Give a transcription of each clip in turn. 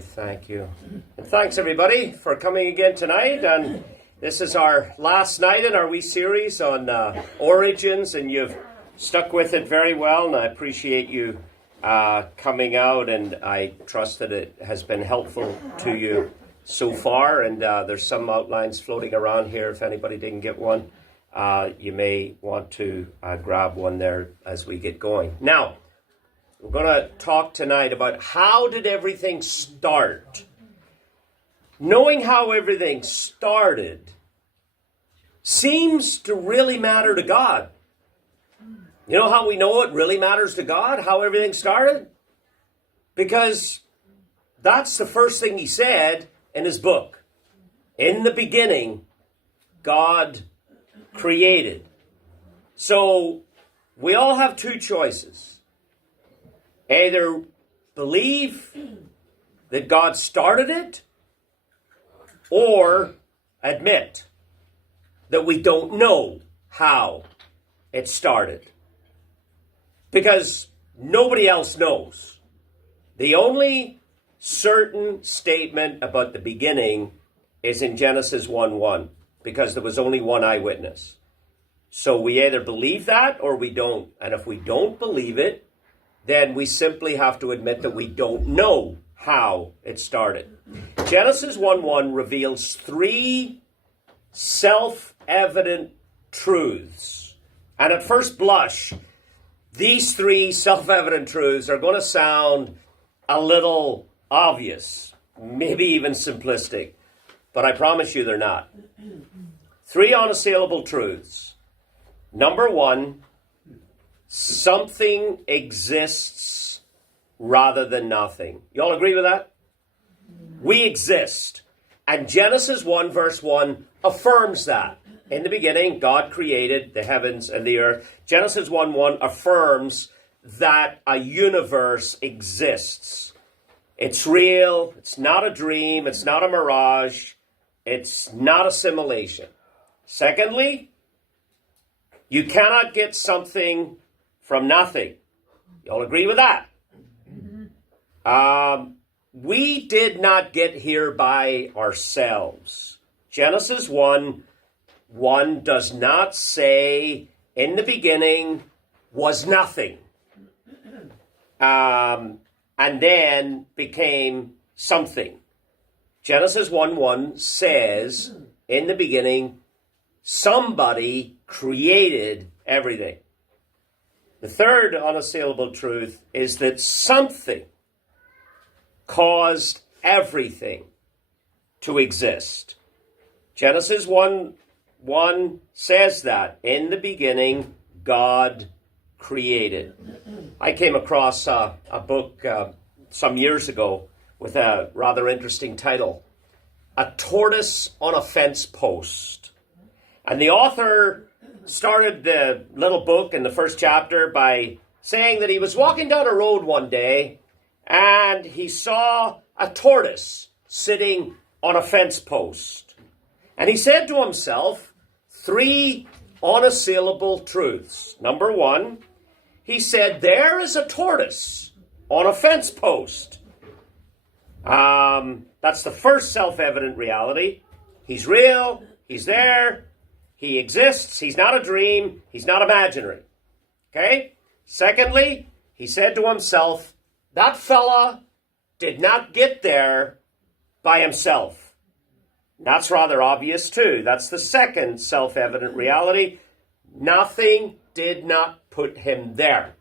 Thank you. And thanks everybody for coming again tonight. And this is our last night in our wee series on origins, and you've stuck with it very well, and I appreciate you coming out, and I trust that it has been helpful to you so far. And there's some outlines floating around here. If anybody didn't get one, you may want to grab one there as we get going. Now, we're going to talk tonight about how did everything start. Knowing how everything started seems to really matter to God. You know how we know it really matters to God, how everything started? Because that's the first thing he said in his book. In the beginning, God created. So we all have two choices. Either believe that God started it, or admit that we don't know how it started. Because nobody else knows. The only certain statement about the beginning is in Genesis 1:1, because there was only one eyewitness. So we either believe that or we don't. And if we don't believe it, then we simply have to admit that we don't know how it started. Genesis 1:1 reveals three self-evident truths. And at first blush, these three self-evident truths are going to sound a little obvious, maybe even simplistic, but I promise you they're not. Three unassailable truths. Number one, something exists rather than nothing. You all agree with that? We exist. And Genesis 1 verse 1 affirms that. In the beginning, God created the heavens and the earth. Genesis 1:1 affirms that a universe exists. It's real. It's not a dream. It's not a mirage. It's not a simulation. Secondly, you cannot get something from nothing. You all agree with that? We did not get here by ourselves. Genesis 1:1 does not say, in the beginning was nothing, and then became something. Genesis 1:1 says, in the beginning, somebody created everything. The third unassailable truth is that something caused everything to exist. Genesis 1:1 says that. In the beginning, God created. I came across a book some years ago with a rather interesting title, A Tortoise on a Fence Post. And the author started the little book in the first chapter by saying that he was walking down a road one day and he saw a tortoise sitting on a fence post. And he said to himself, three unassailable truths. Number one, he said, there is a tortoise on a fence post. That's the first self-evident reality. He's real. He's there. He exists. He's not a dream. He's not imaginary. Okay? Secondly, he said to himself, that fella did not get there by himself. That's rather obvious too. That's the second self-evident reality. Nothing did not put him there.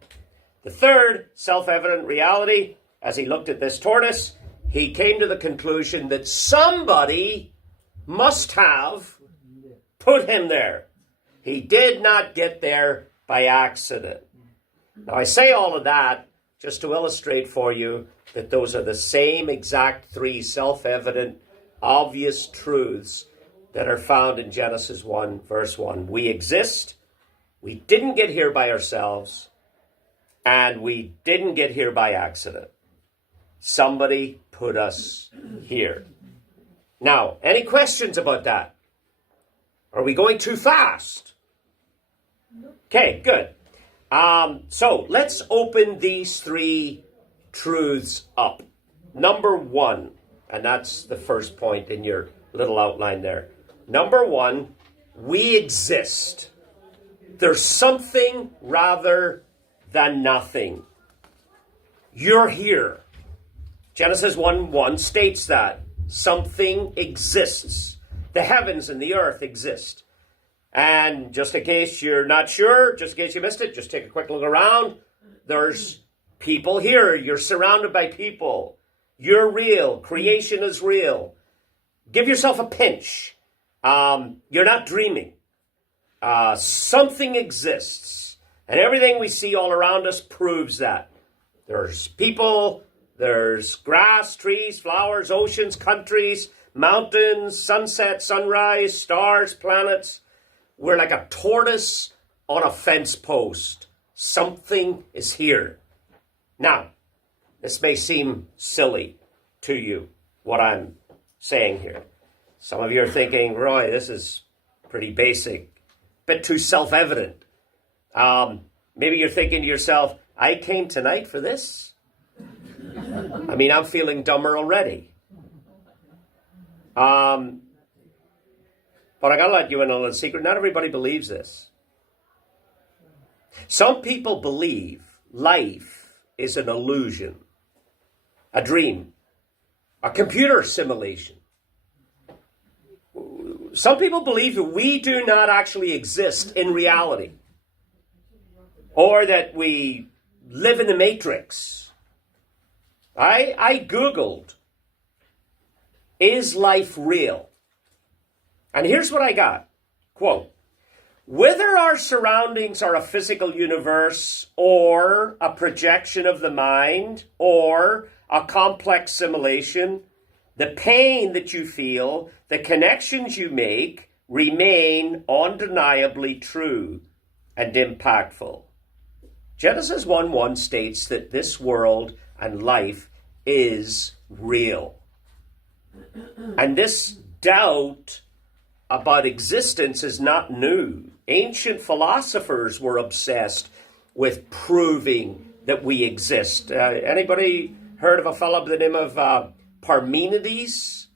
The third self-evident reality, as he looked at this tortoise, he came to the conclusion that somebody must have put him there. He did not get there by accident. Now, I say all of that just to illustrate for you that those are the same exact three self-evident, obvious truths that are found in Genesis 1, verse 1. We exist. We didn't get here by ourselves. And we didn't get here by accident. Somebody put us here. Now, any questions about that? Are we going too fast? Okay, good. So let's open these three truths up. Number one, and that's the first point in your little outline there. Number one, we exist. There's something rather than nothing. You're here. Genesis 1:1 states that. Something exists. The heavens and the earth exist. And just in case you're not sure, just in case you missed it, just take a quick look around. There's people here. You're surrounded by people. You're real. Creation is real. Give yourself a pinch. You're not dreaming. Something exists. And everything we see all around us proves that. There's people, there's grass, trees, flowers, oceans, countries, mountains, sunset, sunrise, stars, planets. We're like a tortoise on a fence post. Something is here. Now, this may seem silly to you, what I'm saying here. Some of you are thinking, Roy, this is pretty basic, bit too self-evident. Maybe you're thinking to yourself, I came tonight for this? I mean, I'm feeling dumber already. But I gotta let you in a little secret. Not everybody believes this. Some people believe life is an illusion, a dream, a computer simulation. Some people believe that we do not actually exist in reality, or that we live in the matrix. I Googled, is life real? And here's what I got. Quote, whether our surroundings are a physical universe or a projection of the mind or a complex simulation, the pain that you feel, the connections you make remain undeniably true and impactful. Genesis 1:1 states that this world and life is real. And this doubt about existence is not new. Ancient philosophers were obsessed with proving that we exist. Anybody heard of a fellow by the name of Parmenides?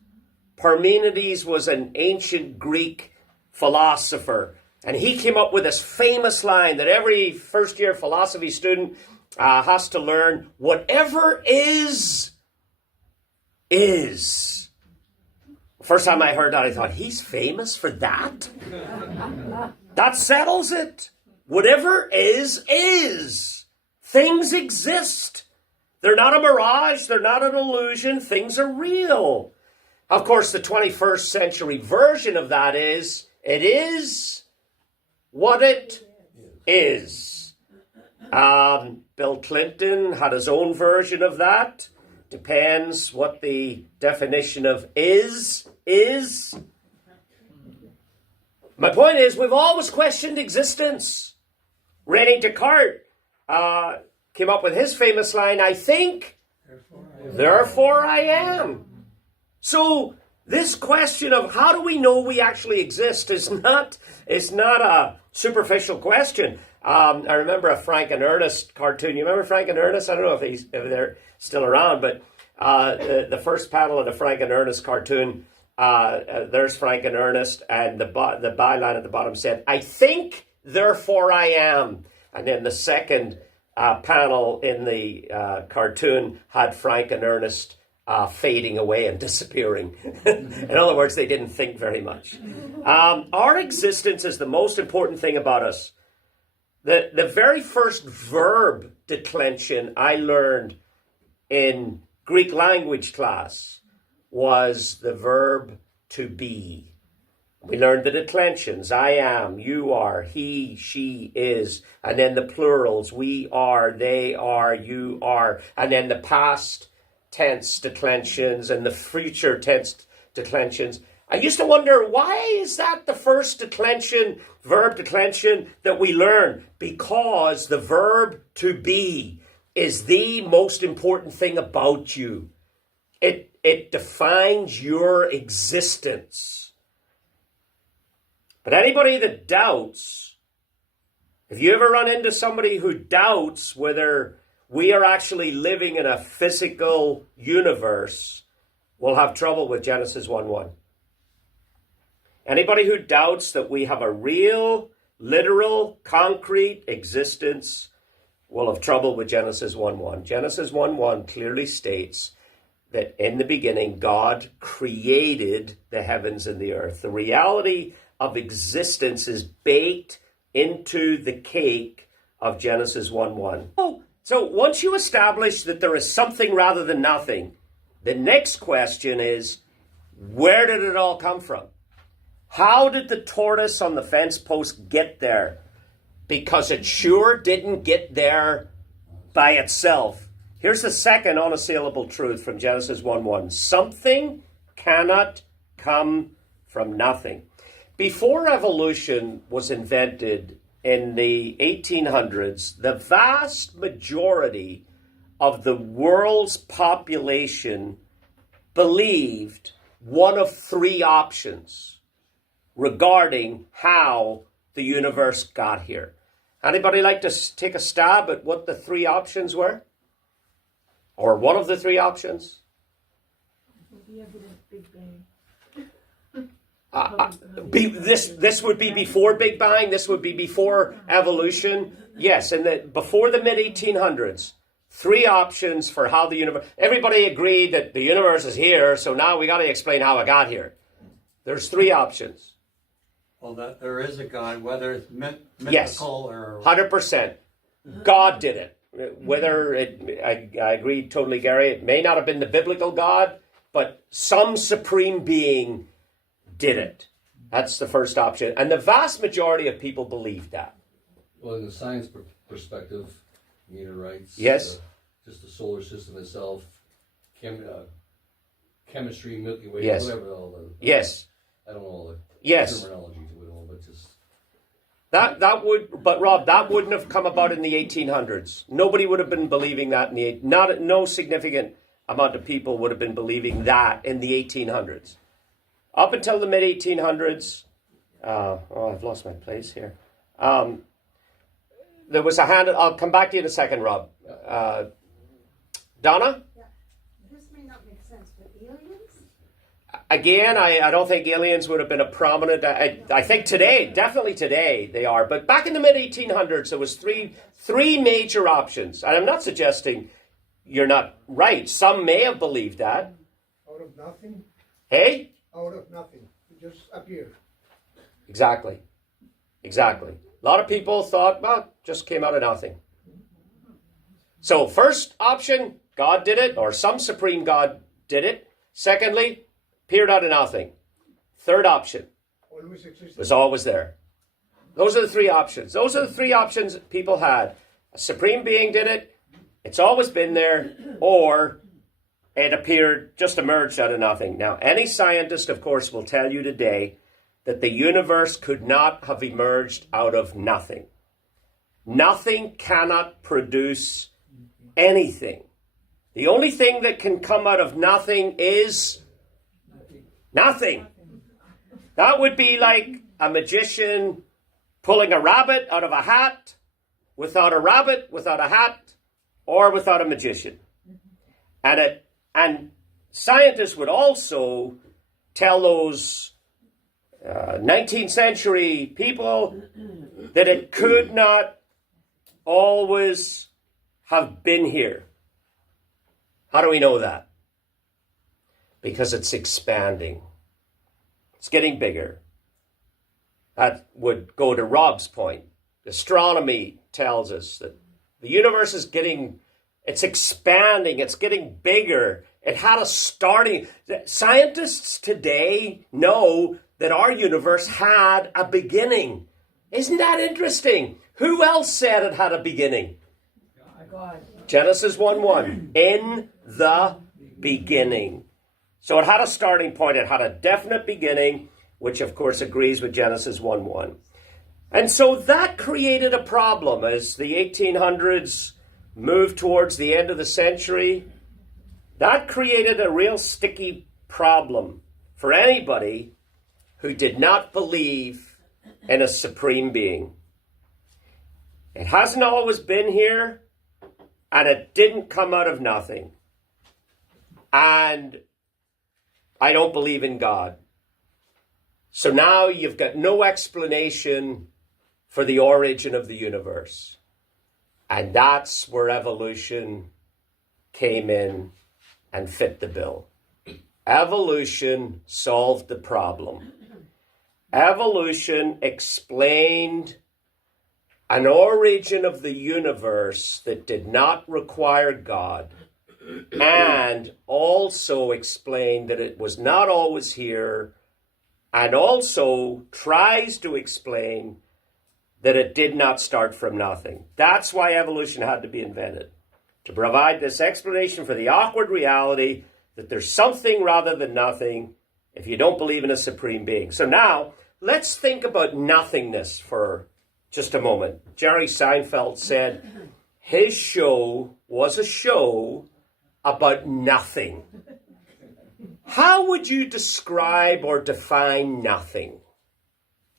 Parmenides was an ancient Greek philosopher, and he came up with this famous line that every first-year philosophy student has to learn: whatever is. First time I heard that, I thought, he's famous for that? That settles it. Whatever is. Things exist. They're not a mirage. They're not an illusion. Things are real. Of course, the 21st century version of that is, it is what it is. Bill Clinton had his own version of that. Depends what the definition of is. My point is, we've always questioned existence. René Descartes came up with his famous line, I think, therefore I am. So this question of how do we know we actually exist is not a superficial question. I remember a Frank and Ernest cartoon. You remember Frank and Ernest? I don't know if they're still around, but the first panel of the Frank and Ernest cartoon, there's Frank and Ernest, and the byline at the bottom said, I think, therefore I am. And then the second panel in the cartoon had Frank and Ernest fading away and disappearing. In other words, they didn't think very much. Our existence is the most important thing about us. The very first verb declension I learned in Greek language class was the verb to be. We learned the declensions, I am, you are, he, she, is, and then the plurals, we are, they are, you are, and then the past tense declensions and the future tense declensions. I used to wonder, why is that the first declension, verb declension that we learn? Because the verb to be is the most important thing about you. It defines your existence. But anybody that doubts, if you ever run into somebody who doubts whether we are actually living in a physical universe will have trouble with Genesis 1:1. Anybody who doubts that we have a real, literal, concrete existence will have trouble with Genesis 1:1. Genesis 1:1 clearly states that in the beginning, God created the heavens and the earth. The reality of existence is baked into the cake of Genesis 1:1. So once you establish that there is something rather than nothing, the next question is, where did it all come from? How did the tortoise on the fence post get there? Because it sure didn't get there by itself. Here's the second unassailable truth from Genesis 1:1. Something cannot come from nothing. Before evolution was invented in the 1800s, the vast majority of the world's population believed one of three options regarding how the universe got here. Anybody like to take a stab at what the three options were? Or one of the three options? This would be before Big Bang. This would be before evolution. Yes, and before the mid-1800s, three options for how the universe... Everybody agreed that the universe is here, so now we got to explain how it got here. There's three options. Well, that there is a God, whether it's mythical yes, or... 100%. God did it. Whether I agree totally, Gary, it may not have been the biblical God, but some supreme being did it. That's the first option. And the vast majority of people believe that. Well, in the science perspective, meteorites, yes, just the solar system itself, chemistry, Milky Way, yes, whatever all the... Yes. I don't know all the yes. terminology to it all, but just... That would, but Rob, that wouldn't have come about in the 1800s. Nobody would have been believing that no significant amount of people would have been believing that in the 1800s. Up until the mid-1800s, I've lost my place here. There was a hand, I'll come back to you in a second, Rob. Donna? Yeah. This may not make sense, but aliens? Again, I don't think aliens would have been a prominent... I think today, definitely today, they are. But back in the mid-1800s, there was three major options. And I'm not suggesting you're not right. Some may have believed that. Out of nothing? Hey? Out of nothing. It just appeared. Exactly. Exactly. A lot of people thought, well, just came out of nothing. So first option, God did it, or some supreme God did it. Secondly, appeared out of nothing. Third option, Always existed. was always there. Those are the three options. Those are the three options people had. A supreme being did it, it's always been there, or it appeared, just emerged out of nothing. Now, any scientist, of course, will tell you today that the universe could not have emerged out of nothing. Nothing cannot produce anything. The only thing that can come out of nothing is nothing. That would be like a magician pulling a rabbit out of a hat, without a rabbit, without a hat, or without a magician. And scientists would also tell those 19th century people that it could not always have been here. How do we know that? Because it's expanding. It's getting bigger. That would go to Rob's point. Astronomy tells us that the universe is it's expanding, it's getting bigger. It had a starting. Scientists today know that our universe had a beginning. Isn't that interesting? Who else said it had a beginning? God. Genesis 1:1. In the beginning. So it had a starting point. It had a definite beginning, which of course agrees with Genesis 1:1. And so that created a problem as the 1800s moved towards the end of the century. That created a real sticky problem for anybody who did not believe in a supreme being. It hasn't always been here. and it didn't come out of nothing. And I don't believe in God. So now you've got no explanation for the origin of the universe. And that's where evolution came in and fit the bill. Evolution solved the problem. Evolution explained an origin of the universe that did not require God, and also explained that it was not always here, and also tries to explain that it did not start from nothing. That's why evolution had to be invented, to provide this explanation for the awkward reality that there's something rather than nothing if you don't believe in a supreme being. So now, let's think about nothingness for just a moment. Jerry Seinfeld said his show was a show about nothing. How would you describe or define nothing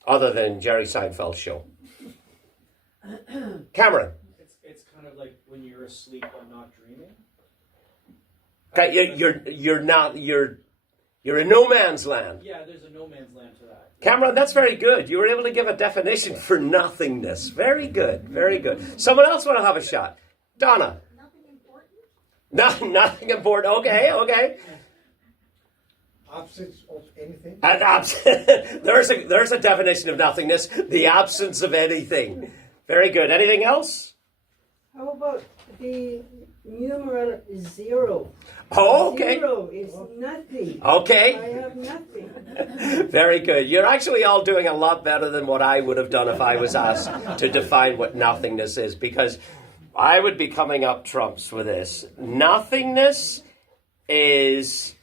other than Jerry Seinfeld's show? Cameron? It's kind of like when you're asleep but not dreaming. Okay, you're in no man's land. Yeah, there's a no man's land to that. Cameron, that's very good. You were able to give a definition for nothingness. Very good, very good. Someone else want to have a shot? Donna? Nothing important? No, nothing important. Okay. Absence of anything? There's a definition of nothingness. The absence of anything. Very good. Anything else? How about the numeral 0? Oh, okay. 0 is nothing. Okay. I have nothing. Very good. You're actually all doing a lot better than what I would have done if I was asked to define what nothingness is, because I would be coming up trumps with this. Nothingness is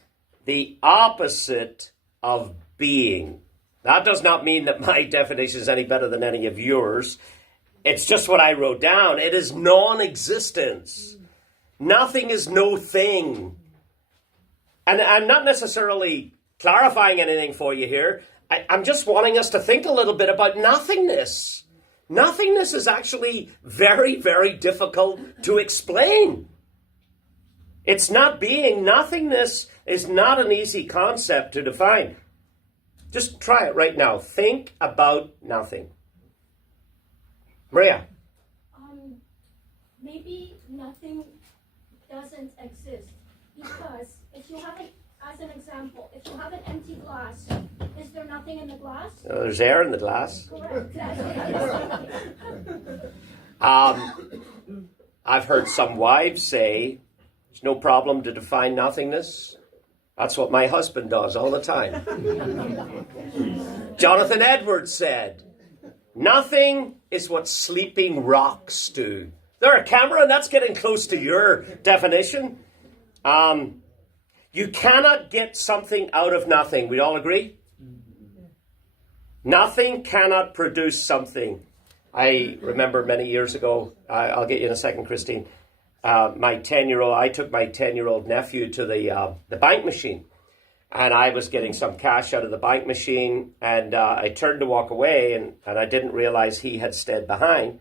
the opposite of being. That does not mean that my definition is any better than any of yours. It's just what I wrote down. It is non-existence. Nothing is no thing. And I'm not necessarily clarifying anything for you here. I'm just wanting us to think a little bit about nothingness. Nothingness is actually very, very difficult to explain. It's not being. Nothingness is not an easy concept to define. Just try it right now. Think about nothing. Maria? Maybe nothing doesn't exist because if you have as an example, if you have an empty glass, is there nothing in the glass? There's air in the glass. Correct. That's what I've heard some wives say, there's no problem to define nothingness. That's what my husband does all the time. Jonathan Edwards said, nothing is what sleeping rocks do. There, Cameron, that's getting close to your definition. You cannot get something out of nothing. We all agree? Nothing cannot produce something. I remember many years ago, I'll get you in a second, Christine, I took my 10-year-old nephew to the bank machine. And I was getting some cash out of the bank machine, and I turned to walk away, and I didn't realize he had stayed behind.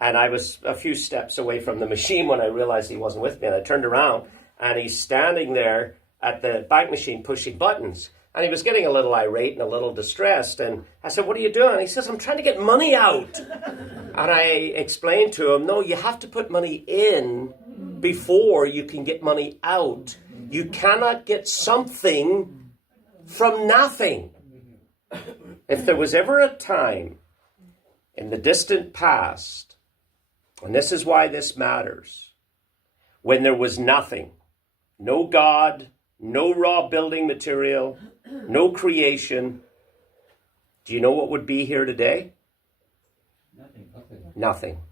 And I was a few steps away from the machine when I realized he wasn't with me. And I turned around, and he's standing there at the bank machine pushing buttons. And he was getting a little irate and a little distressed. And I said, what are you doing? And he says, I'm trying to get money out. And I explained to him, no, you have to put money in before you can get money out. You cannot get something from nothing. If there was ever a time in the distant past, and this is why this matters, when there was nothing, no God, no raw building material, no creation, do you know what would be here today? Nothing.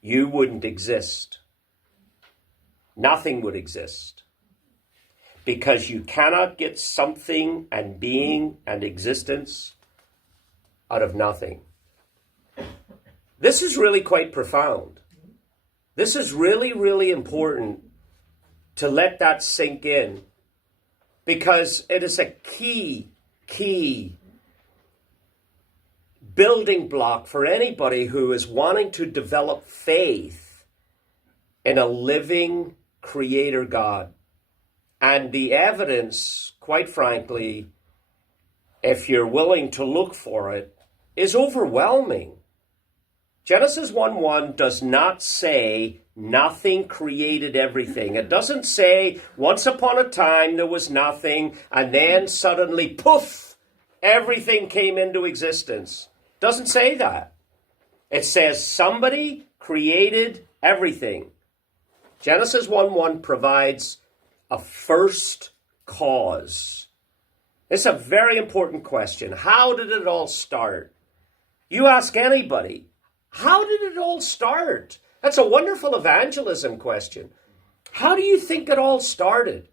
You wouldn't exist. Nothing would exist. Because you cannot get something and being and existence out of nothing. This is really quite profound. This is really, really important to let that sink in, because it is a key building block for anybody who is wanting to develop faith in a living creator God. And the evidence, quite frankly, if you're willing to look for it, is overwhelming. Genesis 1:1 does not say nothing created everything. It doesn't say once upon a time there was nothing and then suddenly, poof, everything came into existence. It doesn't say that. It says somebody created everything. Genesis 1:1 provides a first cause. It's a very important question. How did it all start? You ask anybody, how did it all start? That's a wonderful evangelism question. How do you think it all started?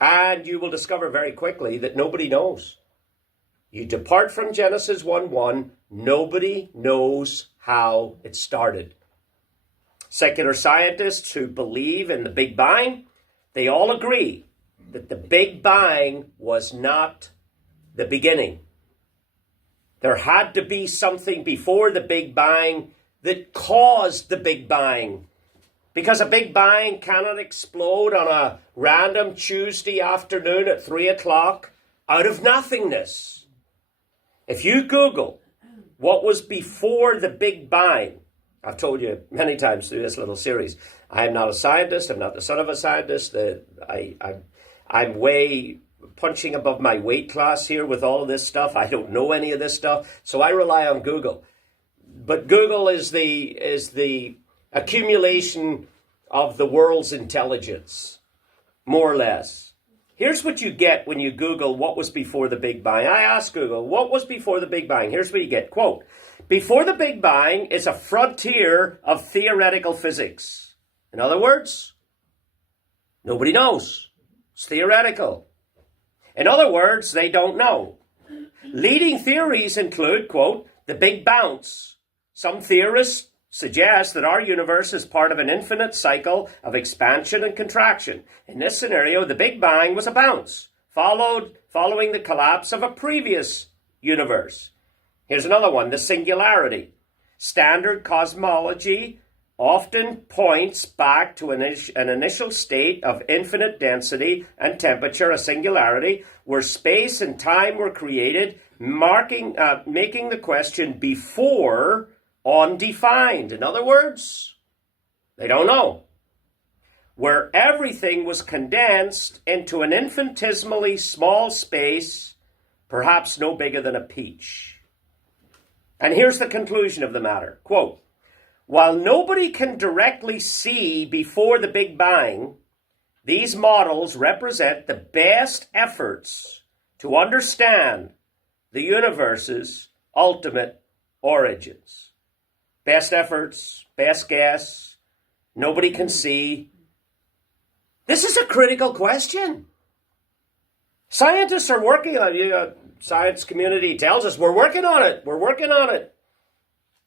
And you will discover very quickly that nobody knows. You depart from Genesis 1:1, nobody knows how it started. Secular scientists who believe in the Big Bang, they all agree that the Big Bang was not the beginning. There had to be something before the Big Bang that caused the Big Bang. Because a Big Bang cannot explode on a random Tuesday afternoon at 3 o'clock out of nothingness. If you Google what was before the Big Bang, I've told you many times through this little series, I am not a scientist. I'm not the son of a scientist. I'm way punching above my weight class here with all of this stuff. I don't know any of this stuff, so I rely on Google. But Google is the accumulation of the world's intelligence, more or less. Here's what you get when you Google what was before the Big Bang. I asked Google, what was before the Big Bang? Here's what you get. Quote, before the Big Bang is a frontier of theoretical physics. In other words, nobody knows. It's theoretical. In other words, they don't know. Leading theories include, quote, the Big Bounce. Some theorists suggest that our universe is part of an infinite cycle of expansion and contraction. In this scenario, the Big Bang was a bounce, following the collapse of a previous universe. Here's another one, the singularity. Standard cosmology often points back to an initial state of infinite density and temperature, a singularity, where space and time were created, making the question before undefined. In other words, they don't know. Where everything was condensed into an infinitesimally small space, perhaps no bigger than a peach. And here's the conclusion of the matter. Quote, while nobody can directly see before the Big Bang, these models represent the best efforts to understand the universe's ultimate origins. Best efforts, best guess, nobody can see. This is a critical question. Scientists are working on it. Science community tells us we're working on it. We're working on it.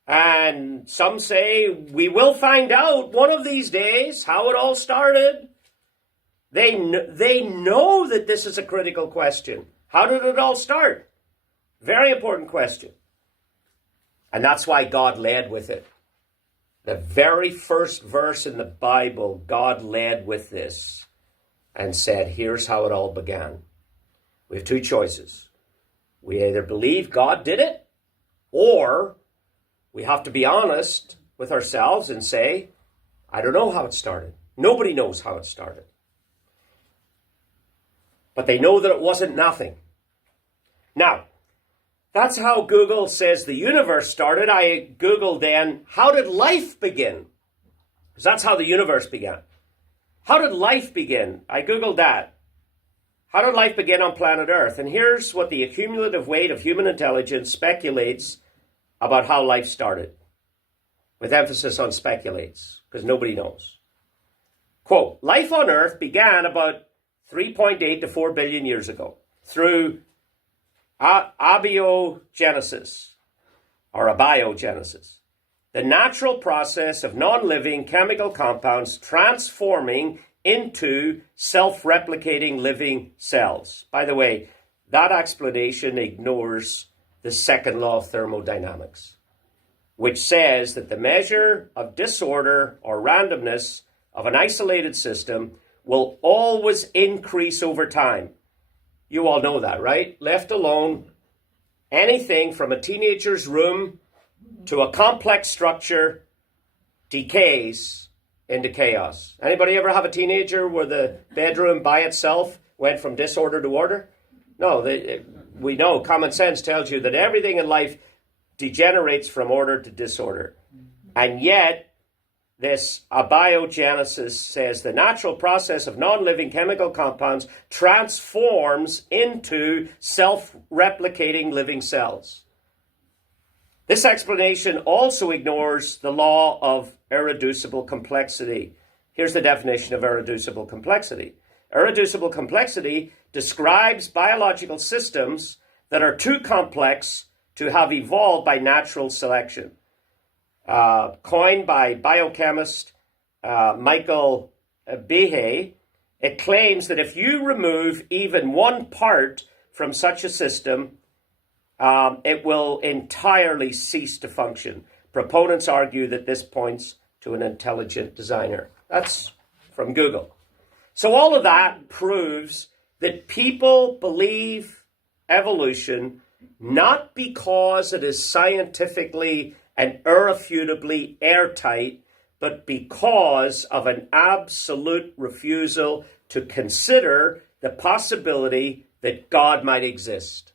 And some say we will find out one of these days how it all started. They know that this is a critical question. How did it all start? Very important question. And that's why God led with it. The very first verse in the Bible, God led with this and said, here's how it all began. We have two choices. We either believe God did it, or we have to be honest with ourselves and say, I don't know how it started. Nobody knows how it started. But they know that it wasn't nothing. Now, that's how Google says the universe started. I Googled then, how did life begin? Because that's how the universe began. How did life begin? I Googled that. How did life begin on planet Earth? And here's what the accumulative weight of human intelligence speculates about how life started. With emphasis on speculates, because nobody knows. Quote, life on Earth began about 3.8 to 4 billion years ago through abiogenesis, or abiogenesis, the natural process of non-living chemical compounds transforming into self-replicating living cells. By the way, that explanation ignores the second law of thermodynamics. which says that the measure of disorder or randomness of an isolated system will always increase over time. You all know that, right? Left alone, anything from a teenager's room to a complex structure decays into chaos. Anybody ever have a teenager where the bedroom by itself went from disorder to order? No, we know common sense tells you that everything in life degenerates from order to disorder. And yet, this abiogenesis says the natural process of non-living chemical compounds transforms into self-replicating living cells. This explanation also ignores the law of irreducible complexity. Here's the definition of irreducible complexity. Irreducible complexity describes biological systems that are too complex to have evolved by natural selection. Coined by biochemist Michael Behe, it claims that if you remove even one part from such a system, it will entirely cease to function. Proponents argue that this points to an intelligent designer. That's from Google. So all of that proves that people believe evolution not because it is scientifically and irrefutably airtight, but because of an absolute refusal to consider the possibility that God might exist.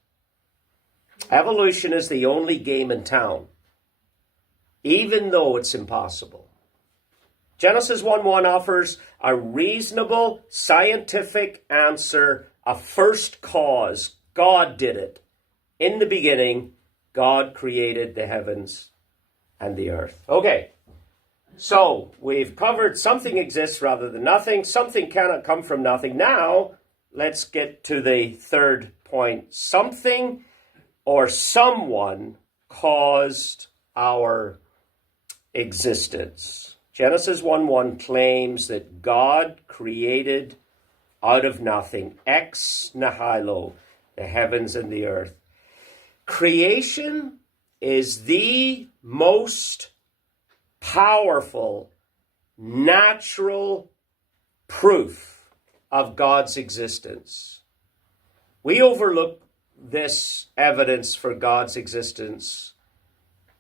Evolution is the only game in town, even though it's impossible. Genesis 1:1 offers a reasonable scientific answer, a first cause. God did it. In the beginning, God created the heavens and the earth. Okay, so we've covered something exists rather than nothing. Something cannot come from nothing. Now, let's get to the third point. Something or someone caused our existence. Genesis 1:1 claims that God created out of nothing, ex nihilo, the heavens and the earth. Creation is the most powerful natural proof of God's existence. We overlook this evidence for God's existence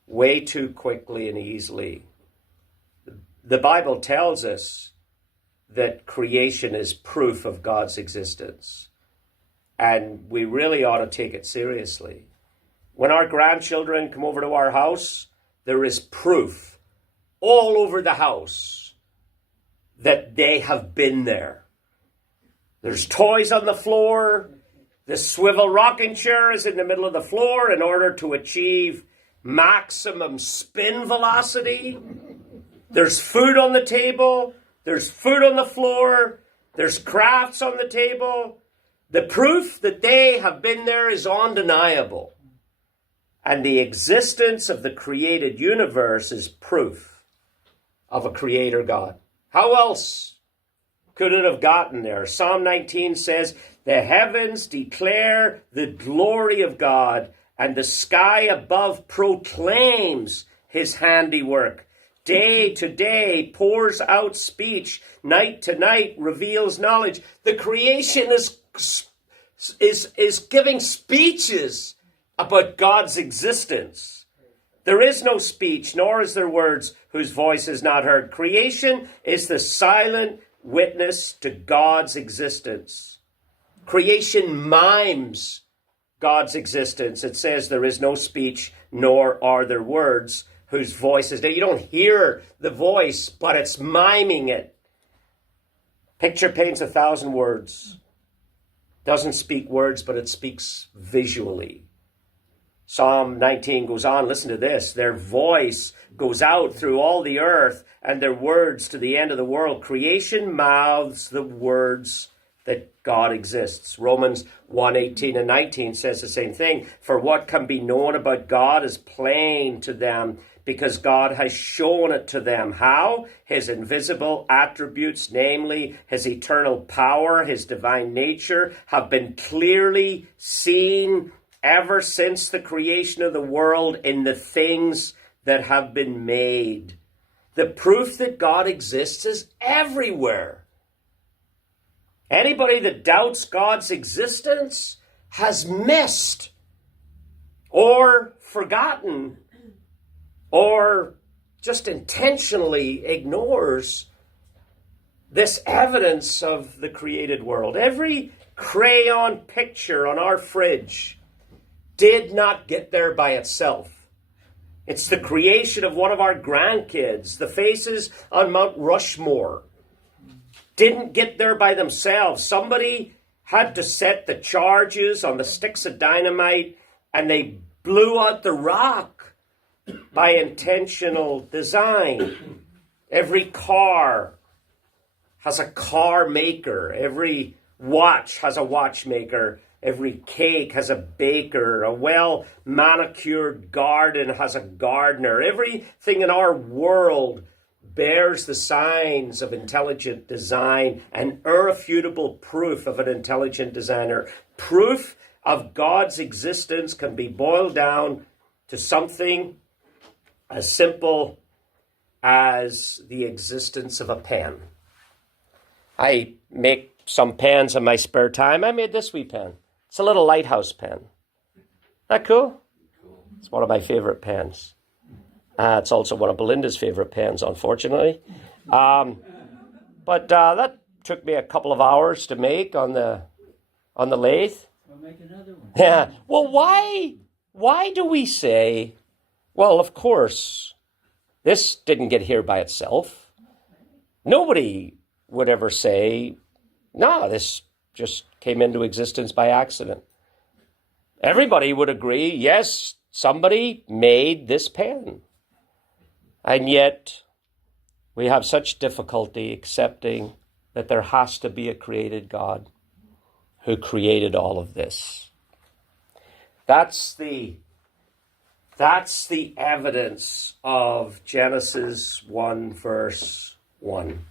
way too quickly and easily. The Bible tells us that creation is proof of God's existence, and we really ought to take it seriously. When our grandchildren come over to our house, there is proof all over the house that they have been there. There's toys on the floor. The swivel rocking chair is in the middle of the floor in order to achieve maximum spin velocity. There's food on the table. There's food on the floor. There's crafts on the table. The proof that they have been there is undeniable. And the existence of the created universe is proof of a creator God. How else could it have gotten there? Psalm 19 says, the heavens declare the glory of God, and the sky above proclaims his handiwork. Day to day pours out speech. Night to night reveals knowledge. The creation is giving speeches about God's existence. There is no speech, nor is there words whose voice is not heard. Creation is the silent witness to God's existence. Creation mimes God's existence. It says there is no speech, nor are there words whose voice is there. You don't hear the voice, but it's miming it. Picture paints 1,000 words. Doesn't speak words, but it speaks visually. Psalm 19 goes on, listen to this. Their voice goes out through all the earth, and their words to the end of the world. Creation mouths the words that God exists. Romans 1:18 and 19 says the same thing. For what can be known about God is plain to them, because God has shown it to them. How? His invisible attributes, namely his eternal power, his divine nature, have been clearly seen ever since the creation of the world in the things that have been made. The proof that God exists is everywhere. Anybody that doubts God's existence has missed or forgotten or just intentionally ignores this evidence of the created world. Every crayon picture on our fridge did not get there by itself. It's the creation of one of our grandkids. The faces on Mount Rushmore didn't get there by themselves. Somebody had to set the charges on the sticks of dynamite, and they blew out the rock by intentional design. Every car has a car maker. Every watch has a watchmaker. Every cake has a baker. A well-manicured garden has a gardener. Everything in our world bears the signs of intelligent design and irrefutable proof of an intelligent designer. Proof of God's existence can be boiled down to something as simple as the existence of a pen. I make some pens in my spare time. I made this wee pen. It's a little lighthouse pen. That cool? It's one of my favorite pens. It's also one of Belinda's favorite pens, unfortunately. But that took me a couple of hours to make on the lathe. I'll make another one. Yeah. Well, why do we say, well, of course, this didn't get here by itself. Nobody would ever say, no, this just came into existence by accident. Everybody would agree, yes, somebody made this pen. And yet, we have such difficulty accepting that there has to be a created God who created all of this. That's the evidence of Genesis 1, verse 1.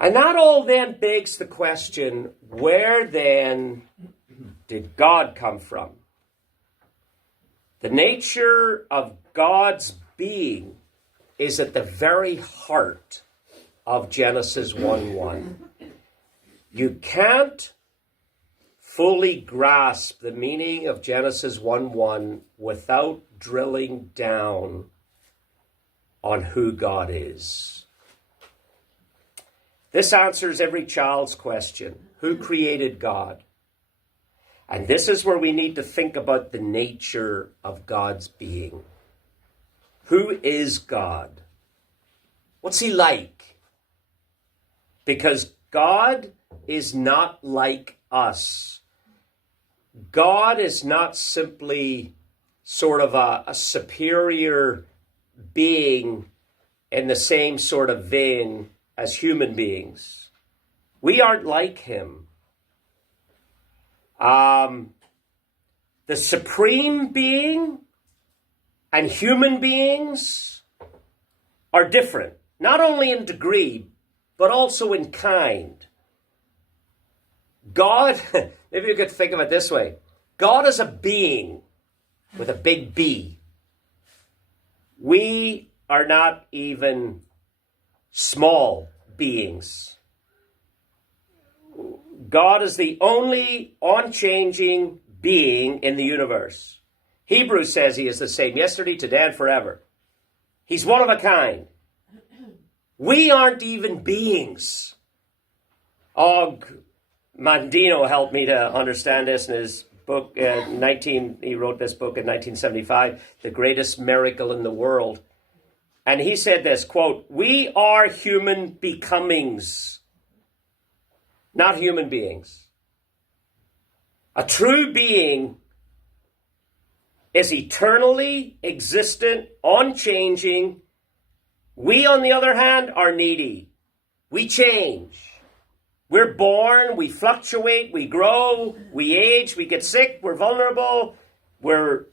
And that all then begs the question, where then did God come from? The nature of God's being is at the very heart of Genesis 1:1. You can't fully grasp the meaning of Genesis 1:1 without drilling down on who God is. This answers every child's question. Who created God? And this is where we need to think about the nature of God's being. Who is God? What's he like? Because God is not like us. God is not simply sort of a superior being in the same sort of vein as human beings. We aren't like him. The supreme being and human beings are different, not only in degree, but also in kind. God, maybe you could think of it this way. God is a being with a big B. We are not even small beings. God is the only unchanging being in the universe. Hebrews says he is the same yesterday, today, and forever. He's one of a kind. We aren't even beings. Og Mandino helped me to understand this in his book. He wrote this book in 1975, The Greatest Miracle in the World. And he said this, quote, "We are human becomings, not human beings. A true being is eternally existent, unchanging. We, on the other hand, are needy. We change. We're born, we fluctuate, we grow, we age, we get sick, we're vulnerable, we're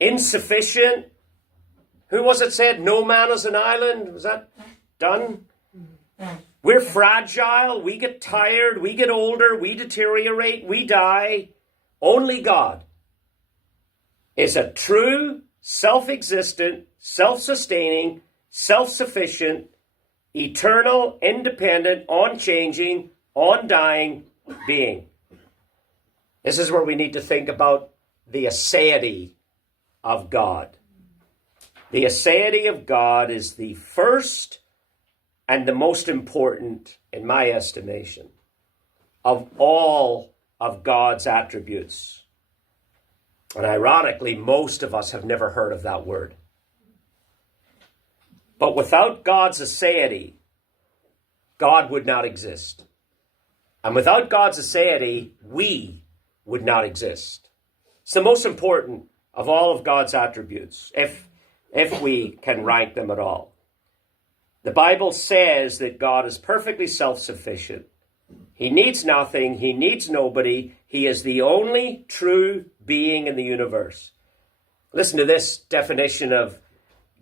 insufficient. Who was it said, no man is an island? Was that done? We're fragile, we get tired, we get older, we deteriorate, we die. Only God is a true, self-existent, self-sustaining, self-sufficient, eternal, independent, unchanging, undying being. This is where we need to think about the aseity of God. The aseity of God is the first and the most important, in my estimation, of all of God's attributes. And ironically, most of us have never heard of that word. But without God's aseity, God would not exist. And without God's aseity, we would not exist. It's the most important of all of God's attributes, if we can rank them at all. The Bible says that God is perfectly self-sufficient. He needs nothing. He needs nobody. He is the only true being in the universe. Listen to this definition of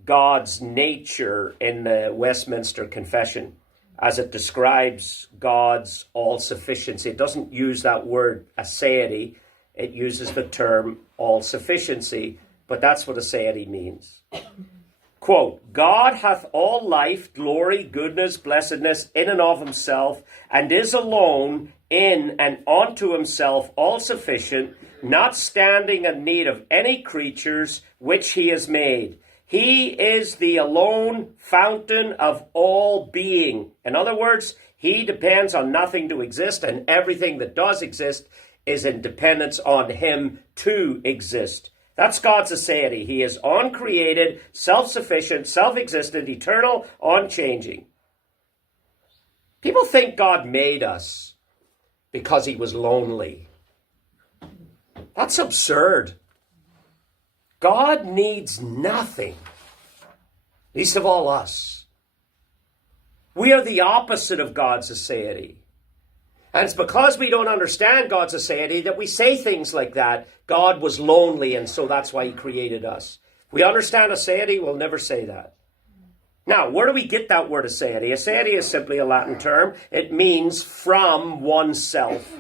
God's nature in the Westminster Confession as it describes God's all-sufficiency. It doesn't use that word aseity. It uses the term all-sufficiency, but that's what aseity means. Quote, God hath all life, glory, goodness, blessedness in and of himself, and is alone in and unto himself all-sufficient, not standing in need of any creatures which he has made. He is the alone fountain of all being. In other words, he depends on nothing to exist, and everything that does exist is in dependence on him to exist. That's God's aseity. He is uncreated, self-sufficient, self-existent, eternal, unchanging. People think God made us because he was lonely. That's absurd. God needs nothing, least of all us. We are the opposite of God's aseity. And it's because we don't understand God's aseity that we say things like that. God was lonely, and so that's why he created us. If we understand aseity, we'll never say that. Now, where do we get that word aseity? Aseity is simply a Latin term. It means from oneself.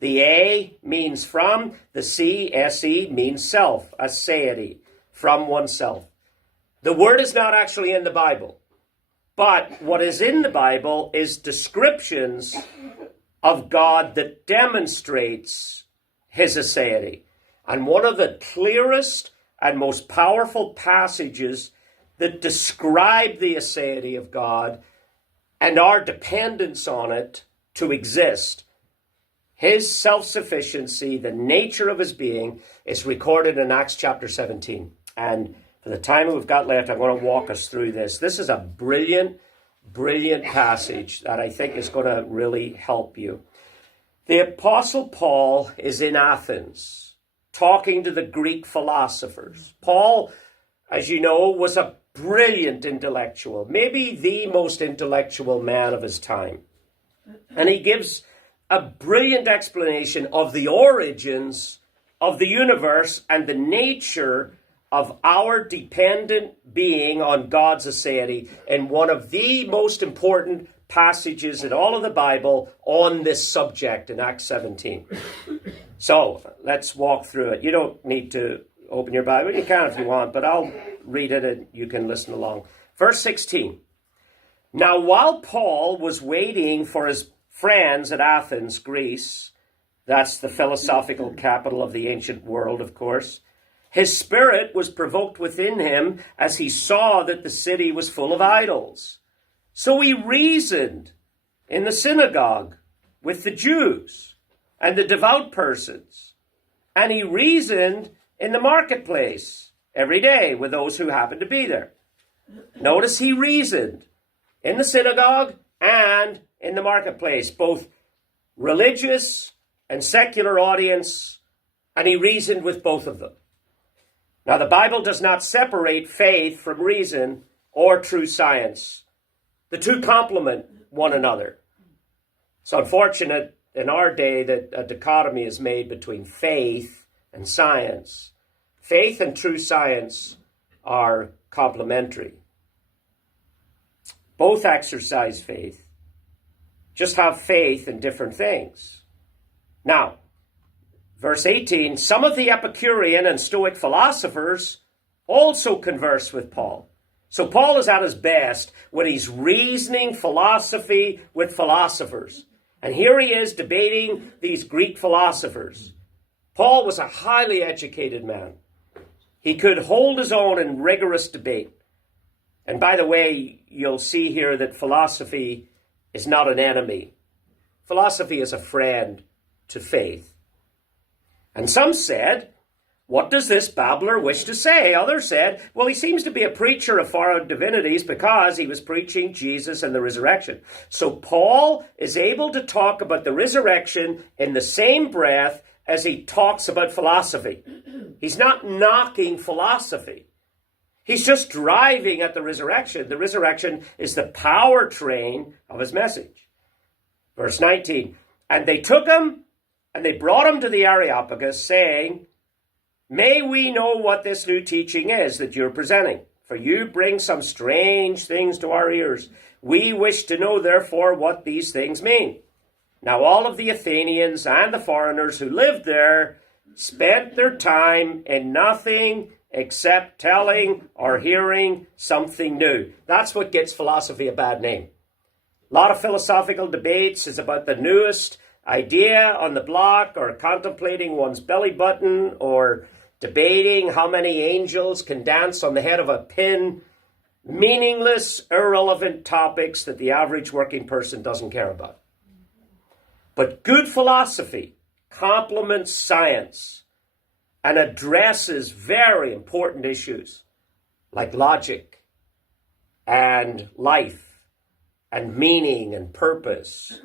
The A means from, the C, S-E, means self. Aseity, from oneself. The word is not actually in the Bible. But what is in the Bible is descriptions of God that demonstrates his aseity. And one of the clearest and most powerful passages that describe the aseity of God and our dependence on it to exist, his self-sufficiency, the nature of his being, is recorded in Acts chapter 17. And for the time we've got left, I'm going to walk us through this. This is a brilliant passage that I think is going to really help you. The Apostle Paul is in Athens talking to the Greek philosophers. Paul, as you know, was a brilliant intellectual, maybe the most intellectual man of his time. And he gives a brilliant explanation of the origins of the universe and the nature of our dependent being on God's aseity in one of the most important passages in all of the Bible on this subject in Acts 17. So let's walk through it. You don't need to open your Bible. You can if you want, but I'll read it and you can listen along. Verse 16. Now while Paul was waiting for his friends at Athens, Greece, that's the philosophical capital of the ancient world, of course, his spirit was provoked within him as he saw that the city was full of idols. So he reasoned in the synagogue with the Jews and the devout persons, and he reasoned in the marketplace every day with those who happened to be there. Notice he reasoned in the synagogue and in the marketplace, both religious and secular audience, and he reasoned with both of them. Now, the Bible does not separate faith from reason or true science. The two complement one another. It's unfortunate in our day that a dichotomy is made between faith and science. Faith and true science are complementary. Both exercise faith, just have faith in different things. Now, verse 18, some of the Epicurean and Stoic philosophers also converse with Paul. So Paul is at his best when he's reasoning philosophy with philosophers. And here he is debating these Greek philosophers. Paul was a highly educated man. He could hold his own in rigorous debate. And by the way, you'll see here that philosophy is not an enemy. Philosophy is a friend to faith. And some said, what does this babbler wish to say? Others said, well, he seems to be a preacher of foreign divinities because he was preaching Jesus and the resurrection. So Paul is able to talk about the resurrection in the same breath as he talks about philosophy. He's not knocking philosophy. He's just driving at the resurrection. The resurrection is the powertrain of his message. Verse 19, and they took him and they brought him to the Areopagus, saying, may we know what this new teaching is that you're presenting? For you bring some strange things to our ears. We wish to know, therefore, what these things mean. Now all of the Athenians and the foreigners who lived there spent their time in nothing except telling or hearing something new. That's what gets philosophy a bad name. A lot of philosophical debates is about the newest idea on the block, or contemplating one's belly button, or debating how many angels can dance on the head of a pin. Meaningless, irrelevant topics that the average working person doesn't care about. But good philosophy complements science and addresses very important issues like logic and life and meaning and purpose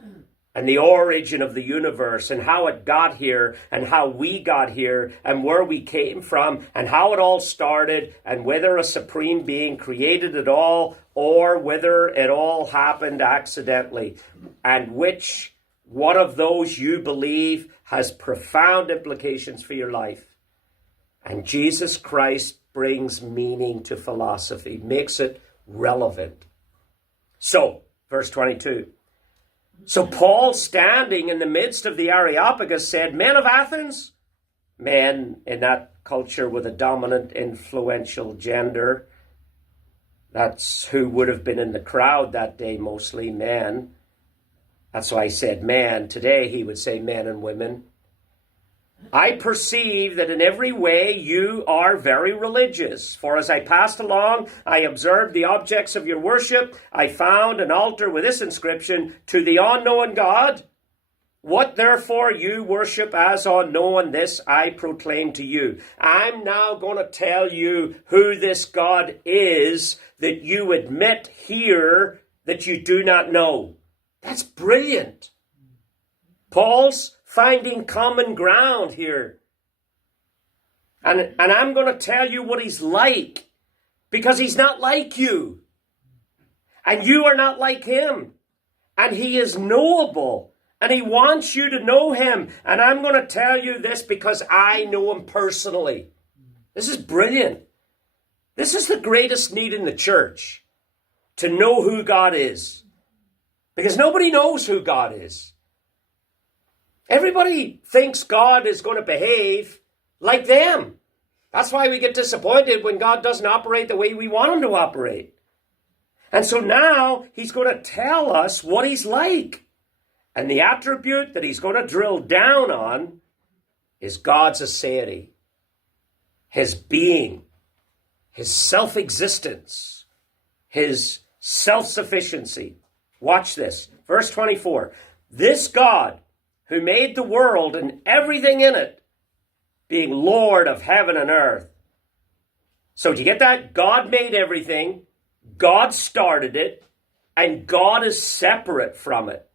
and the origin of the universe and how it got here and how we got here and where we came from and how it all started and whether a supreme being created it all or whether it all happened accidentally, and which one of those you believe has profound implications for your life. And Jesus Christ brings meaning to philosophy, makes it relevant. So, verse 22. So Paul, standing in the midst of the Areopagus, said, men of Athens, men in that culture with a dominant influential gender, that's who would have been in the crowd that day, mostly men. That's why I said man. Today he would say men and women. I perceive that in every way you are very religious. For as I passed along, I observed the objects of your worship. I found an altar with this inscription, to the unknown God. What therefore you worship as unknown, this I proclaim to you. I'm now going to tell you who this God is that you admit here that you do not know. That's brilliant. Paul's finding common ground here. And I'm going to tell you what he's like, because he's not like you. And you are not like him. And he is knowable. And he wants you to know him. And I'm going to tell you this because I know him personally. This is brilliant. This is the greatest need in the church, to know who God is. Because nobody knows who God is. Everybody thinks God is going to behave like them. That's why we get disappointed when God doesn't operate the way we want him to operate. And so now he's going to tell us what he's like. And the attribute that he's going to drill down on is God's aseity, his being, his self-existence, his self-sufficiency. Watch this. Verse 24. This God, who made the world and everything in it, being Lord of heaven and earth. So do you get that? God made everything, God started it, and God is separate from it.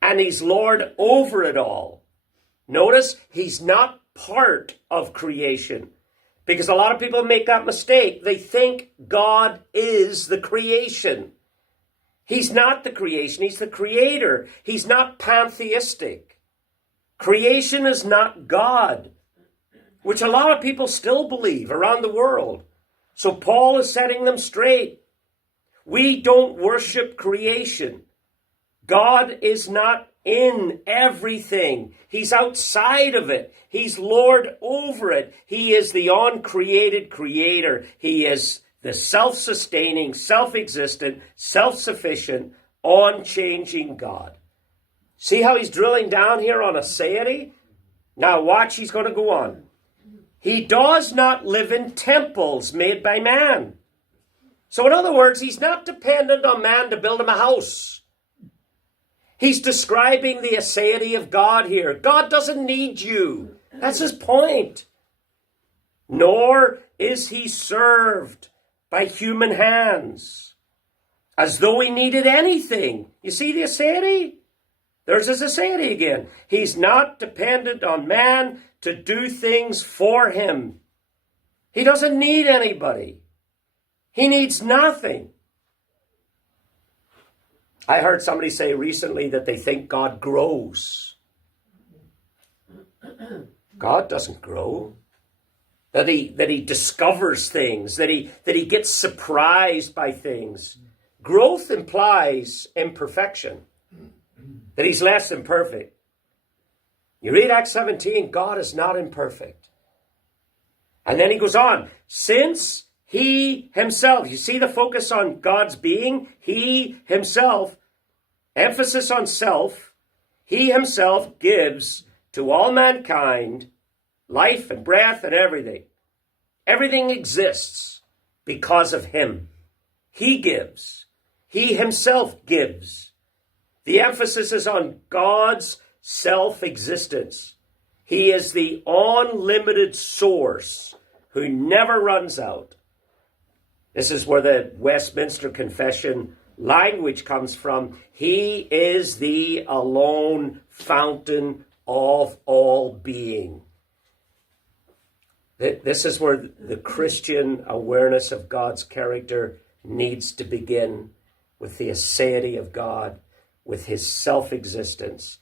And he's Lord over it all. Notice, he's not part of creation. Because a lot of people make that mistake. They think God is the creation. He's not the creation, he's the creator. He's not pantheistic. Creation is not God, which a lot of people still believe around the world. So Paul is setting them straight. We don't worship creation. God is not in everything. He's outside of it. He's Lord over it. He is the uncreated creator. He is the self-sustaining, self-existent, self-sufficient, unchanging God. See how he's drilling down here on Aseity? Now watch, he's going to go on. He does not live in temples made by man. So in other words, he's not dependent on man to build him a house. He's describing the aseity of God here. God doesn't need you. That's his point. Nor is he served by human hands, as though he needed anything. You see the aseity? There's his aseity again. He's not dependent on man to do things for him. He doesn't need anybody. He needs nothing. I heard somebody say recently that they think God grows. God doesn't grow. That he discovers things, that he gets surprised by things. Growth implies imperfection, that he's less than perfect. You read Acts 17, God is not imperfect. And then he goes on, since he himself, you see the focus on God's being? He himself, emphasis on self, he himself gives to all mankind life and breath and everything. Everything exists because of him. He gives. He himself gives. The emphasis is on God's self-existence. He is the unlimited source who never runs out. This is where the Westminster Confession language comes from. He is the alone fountain of all being. This is where the Christian awareness of God's character needs to begin, with the aseity of God, with his self-existence,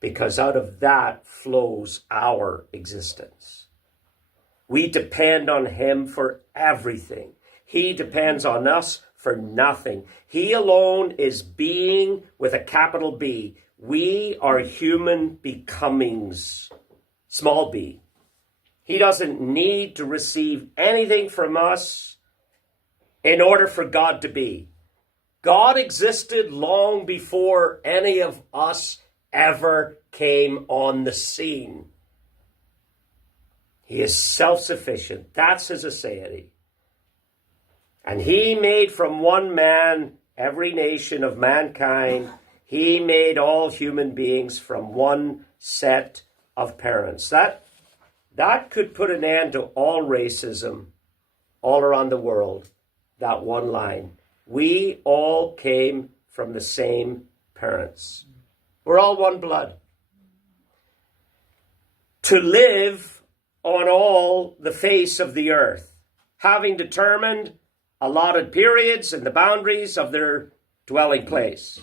because out of that flows our existence. We depend on him for everything. He depends on us for nothing. He alone is being with a capital B. We are human becomings, small b. He doesn't need to receive anything from us in order for God to be. God existed long before any of us ever came on the scene. He is self-sufficient. That's his aseity. And he made from one man every nation of mankind. He made all human beings from one set of parents. That could put an end to all racism all around the world, that one line. We all came from the same parents. We're all one blood. To live on all the face of the earth, having determined allotted periods and the boundaries of their dwelling place.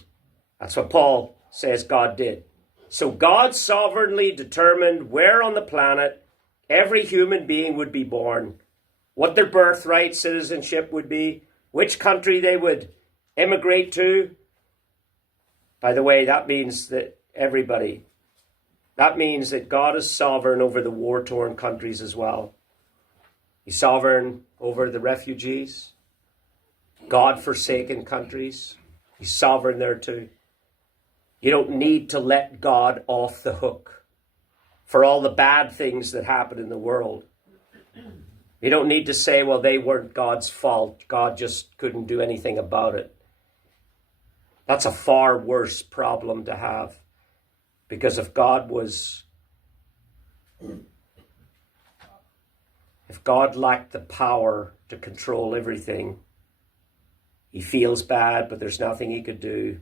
That's what Paul says God did. So God sovereignly determined where on the planet every human being would be born, what their birthright citizenship would be, which country they would immigrate to. By the way, that means that everybody. That means that God is sovereign over the war-torn countries as well. He's sovereign over the refugees, God-forsaken countries. He's sovereign there too. You don't need to let God off the hook for all the bad things that happen in the world. You don't need to say, well, they weren't God's fault. God just couldn't do anything about it. That's a far worse problem to have. Because if God lacked the power to control everything, he feels bad, but there's nothing he could do.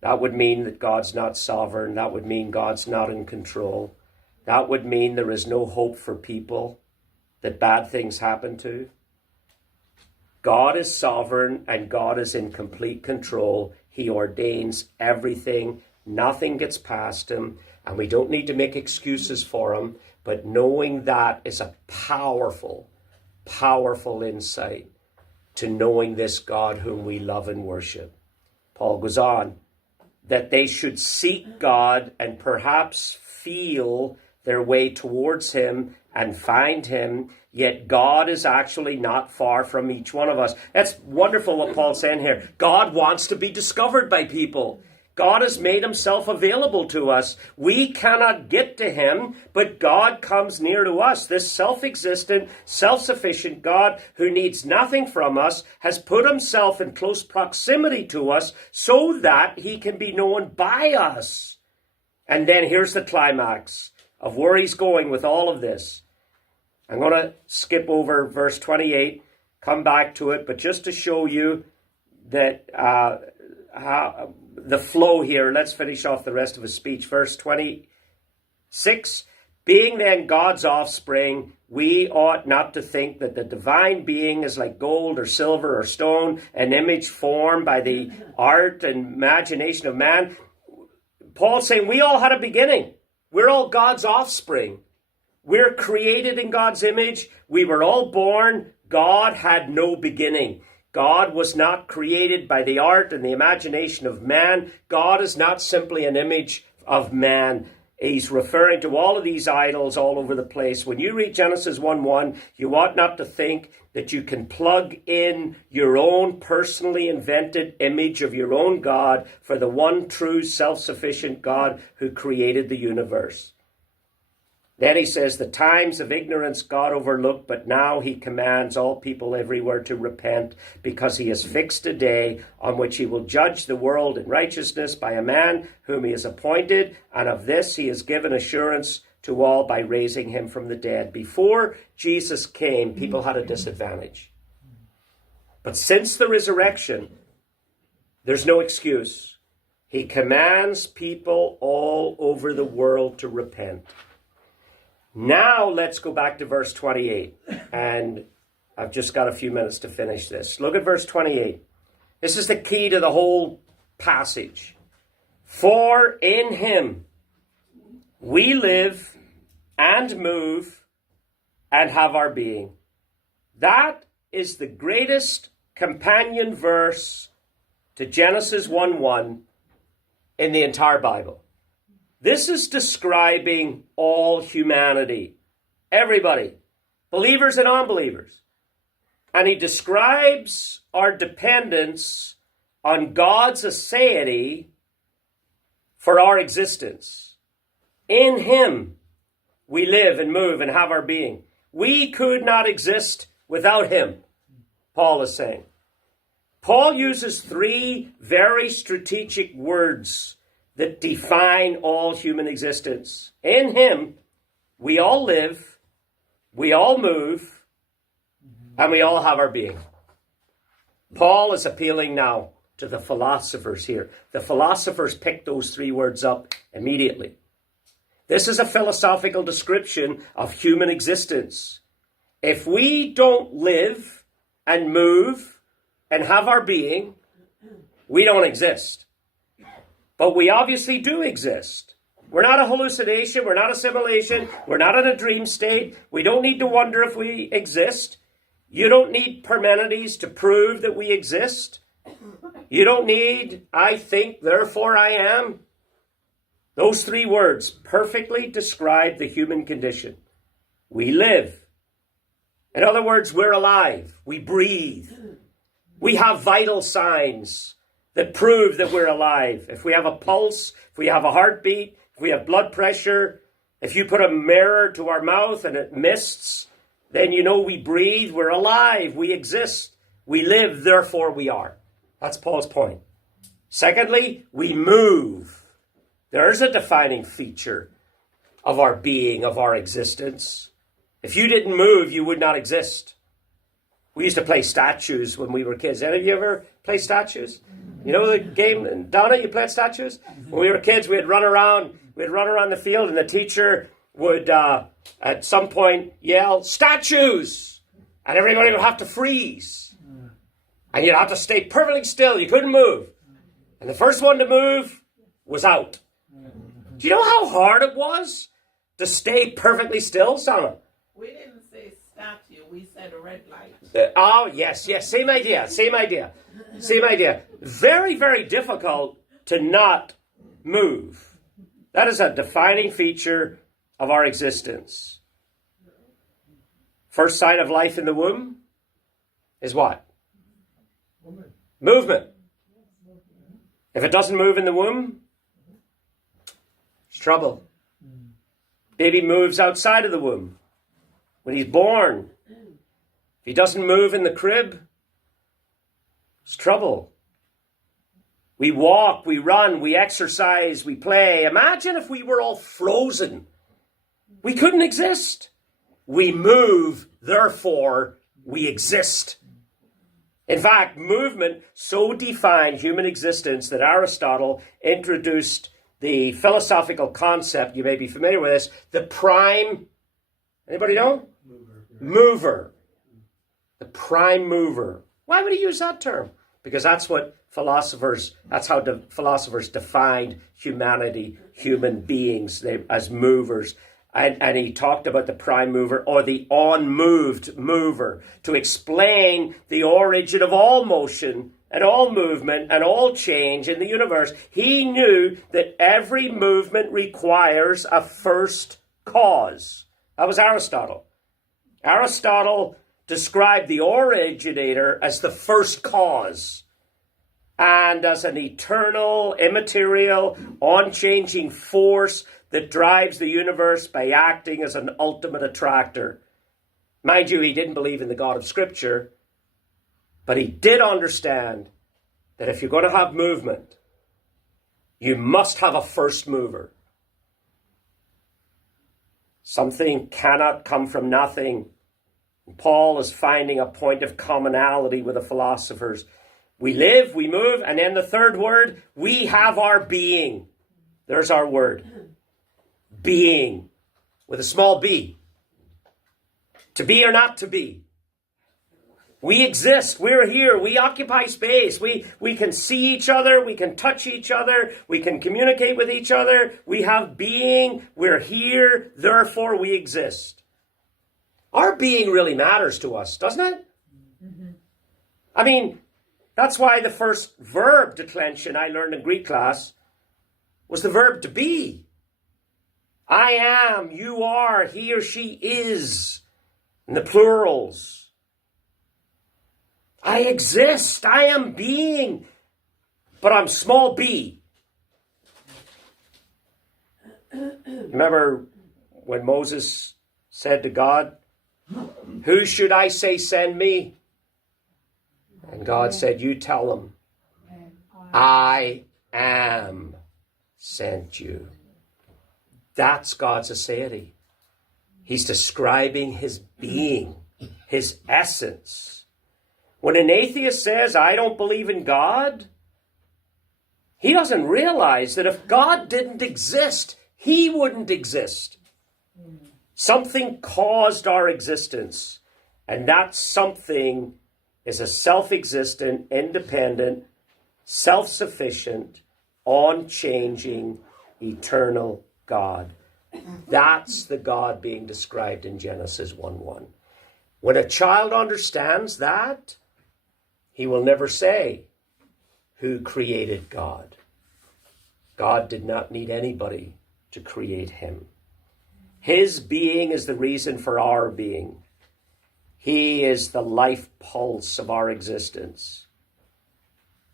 That would mean that God's not sovereign. That would mean God's not in control. That would mean there is no hope for people that bad things happen to. God is sovereign and God is in complete control. He ordains everything. Nothing gets past him, and we don't need to make excuses for him, but knowing that is a powerful, powerful insight to knowing this God whom we love and worship. Paul goes on, that they should seek God and perhaps feel their way towards him and find him, yet God is actually not far from each one of us. That's wonderful what Paul's saying here. God wants to be discovered by people. God has made himself available to us. We cannot get to him, but God comes near to us. This self-existent, self-sufficient God who needs nothing from us has put himself in close proximity to us so that he can be known by us. And then here's the climax of where he's going with all of this. I'm going to skip over verse 28, come back to it, but just to show you that how the flow here, let's finish off the rest of his speech. Verse 26, being then God's offspring, we ought not to think that the divine being is like gold or silver or stone, an image formed by the art and imagination of man. Paul's saying we all had a beginning. We're all God's offspring. We're created in God's image. We were all born. God had no beginning. God was not created by the art and the imagination of man. God is not simply an image of man. He's referring to all of these idols all over the place. When you read Genesis 1:1, you ought not to think that you can plug in your own personally invented image of your own God for the one true self-sufficient God who created the universe. Then he says, the times of ignorance God overlooked, but now he commands all people everywhere to repent, because he has fixed a day on which he will judge the world in righteousness by a man whom he has appointed, and of this he has given assurance to all by raising him from the dead. Before Jesus came, people had a disadvantage. But since the resurrection, there's no excuse. He commands people all over the world to repent. Now let's go back to verse 28, and I've just got a few minutes to finish this. Look at verse 28. This is the key to the whole passage. For in him we live and move and have our being. That is the greatest companion verse to Genesis 1:1 in the entire Bible. This is describing all humanity, everybody, believers and unbelievers. And he describes our dependence on God's aseity for our existence. In him we live and move and have our being. We could not exist without him, Paul is saying. Paul uses three very strategic words that define all human existence. In him, we all live, we all move, and we all have our being. Paul is appealing now to the philosophers here. The philosophers picked those three words up immediately. This is a philosophical description of human existence. If we don't live and move and have our being, we don't exist. But we obviously do exist. We're not a hallucination. We're not a simulation. We're not in a dream state. We don't need to wonder if we exist. You don't need Parmenides to prove that we exist. You don't need, I think, therefore I am. Those three words perfectly describe the human condition. We live. In other words, we're alive. We breathe. We have vital signs that prove that we're alive. If we have a pulse, if we have a heartbeat, if we have blood pressure, if you put a mirror to our mouth and it mists, then you know we breathe, we're alive, we exist, we live, therefore we are. That's Paul's point. Secondly, we move. There's a defining feature of our being, of our existence. If you didn't move, you would not exist. We used to play statues when we were kids. Any of you ever play statues? You know the game, Donna, you played statues? When we were kids, we'd run around the field, and the teacher would, at some point, yell, statues! And everybody would have to freeze. And you'd have to stay perfectly still. You couldn't move. And the first one to move was out. Do you know how hard it was to stay perfectly still, Sana? We didn't say statue, we said a red light. Oh, yes, same idea. Very, very difficult to not move. That is a defining feature of our existence. First sign of life in the womb is what? Movement. If it doesn't move in the womb, it's trouble. Baby moves outside of the womb. When he's born, if he doesn't move in the crib, it's trouble. We walk, we run, we exercise, we play. Imagine if we were all frozen. We couldn't exist. We move, therefore we exist. In fact, movement so defined human existence that Aristotle introduced the philosophical concept, you may be familiar with this, the prime, anybody know? Mover. The prime mover. Why would he use that term? Because that's how the philosophers defined humanity, human beings as movers. And he talked about the prime mover or the unmoved mover to explain the origin of all motion and all movement and all change in the universe. He knew that every movement requires a first cause. That was Aristotle. Aristotle described the originator as the first cause and as an eternal, immaterial, unchanging force that drives the universe by acting as an ultimate attractor. Mind you, he didn't believe in the God of Scripture, but he did understand that if you're going to have movement, you must have a first mover. Something cannot come from nothing. Paul is finding a point of commonality with the philosophers. We live, we move, and then the third word, we have our being. There's our word. Being, with a small b. To be or not to be. We exist. We're here. We occupy space. We can see each other. We can touch each other. We can communicate with each other. We have being. We're here. Therefore, we exist. Our being really matters to us, doesn't it? Mm-hmm. I mean, that's why the first verb declension I learned in Greek class was the verb to be. I am, you are, he or she is. In the plurals. I exist, I am being, but I'm small b. Remember when Moses said to God, who should I say send me? And God said, you tell them, I am sent you. That's God's aseity. He's describing his being, his essence. When an atheist says, I don't believe in God, he doesn't realize that if God didn't exist, he wouldn't exist. Something caused our existence, and that something is a self-existent, independent, self-sufficient, unchanging, eternal God. That's the God being described in Genesis 1:1. When a child understands that, he will never say, who created God? God did not need anybody to create him. His being is the reason for our being. He is the life pulse of our existence.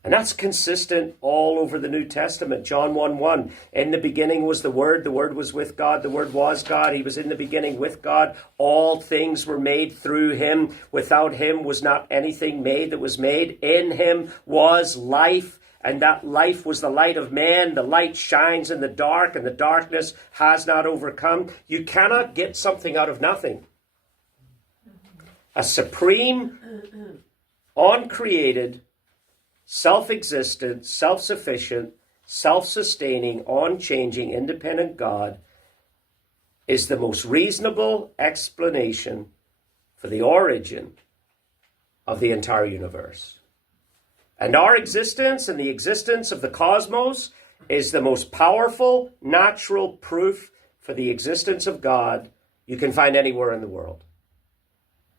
And that's consistent all over the New Testament. John 1:1. In the beginning was the Word was with God, the Word was God. He was in the beginning with God. All things were made through him. Without him was not anything made that was made. In him was life, and that life was the light of man. The light shines in the dark, and the darkness has not overcome. You cannot get something out of nothing. A supreme, uncreated, self-existent, self-sufficient, self-sustaining, unchanging, independent God is the most reasonable explanation for the origin of the entire universe. And our existence and the existence of the cosmos is the most powerful natural proof for the existence of God you can find anywhere in the world.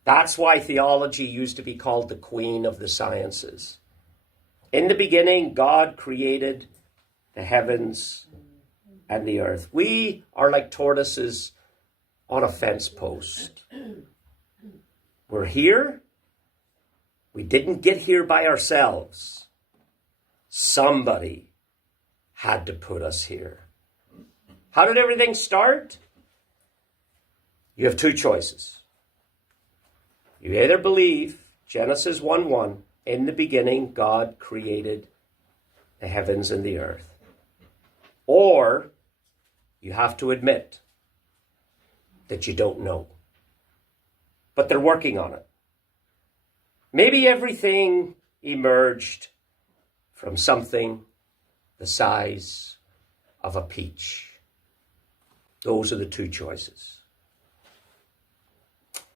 That's why theology used to be called the queen of the sciences. In the beginning, God created the heavens and the earth. We are like tortoises on a fence post. We're here. We didn't get here by ourselves. Somebody had to put us here. How did everything start? You have two choices. You either believe Genesis 1:1, in the beginning God created the heavens and the earth, or you have to admit that you don't know. But they're working on it. Maybe everything emerged from something the size of a peach. Those are the two choices.